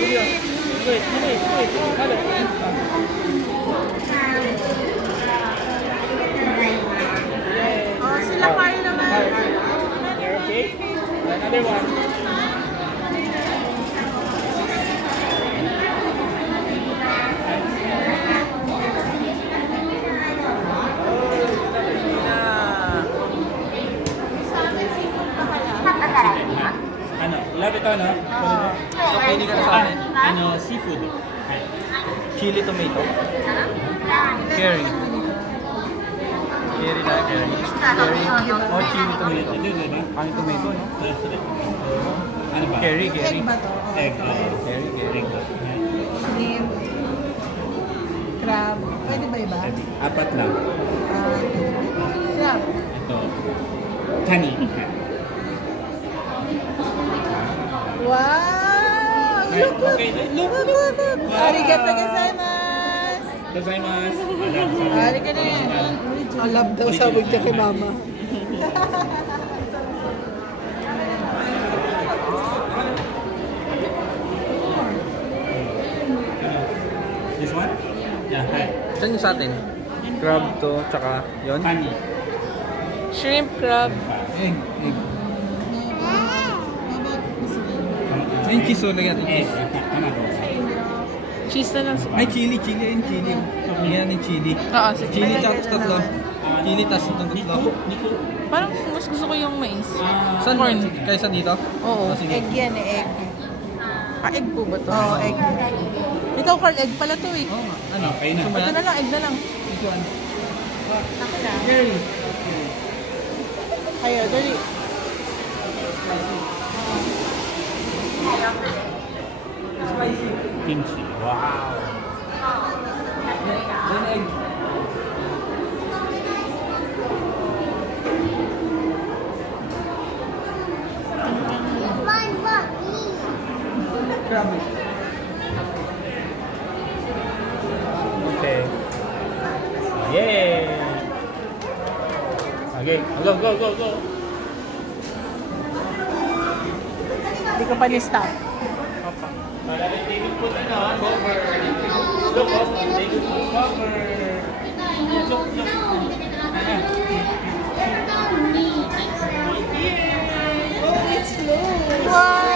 Oh, sila kayo naman. Okay. Another one. Ano? Love ito, no? So, pili ka na sa akin. Ano? Seafood. Chili tomato. Curry. Curry na, curry. Curry. Oh, chili tomato. Ang tomato, no? Ano ba? Curry. Egg ba to? Egg. Curry. Shrimp. Crab. Pwede ba iba? Apat lang. Crab. Ito. Kani. Wow! Look, look! Okay, look. Arigato gozaimasu! Gozaimasu. Arigato na. Alab daw sabog niya kay mama. This one? Yeah, hi. Saan yung sa atin? Crab to, tsaka yun? Kani. Shrimp, crab. Egg. Ayun, cheese. Lagyan natin cheese. Cheese na lang. Ay, chili. Ayun, chili. Lagyan natin chili. Oo, sige. Chili tapos tatlo. Chili tapos tatlo. Parang mas gusto ko yung mais. Saan corn? Kaysa dito? Oo. Sige. Egg yan eh, egg. Egg po ba to? Oo, egg. Ito, Carl, egg pala to eh. Oo nga. Ano? Okay na. Ito na lang, egg na lang. Which one? Ako na. Curry. Ayaw, dali. Spicy. Kimchi. Wow. Then egg. Crab. Okay. Yay! Okay, go. Hindi ko pa ni-stop. They will put cover. Look, they will put cover. Look. Oh, it's low. Wow!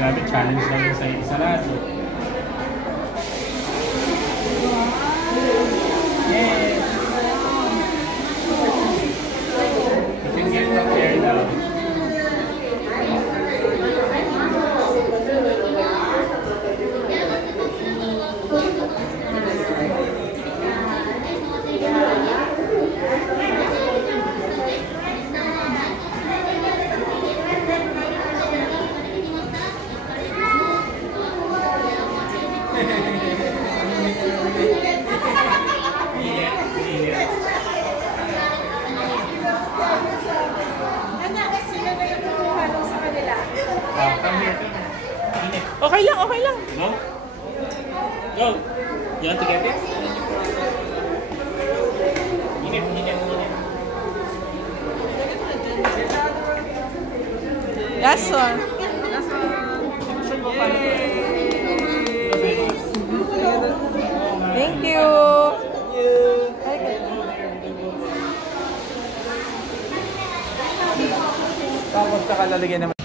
Grabe, challenge namin sa sarado. Yay! You can get from there now. Okay lang. Go. You want to get it? Init. Last one. Thank you. Tapos saka lalagyan naman.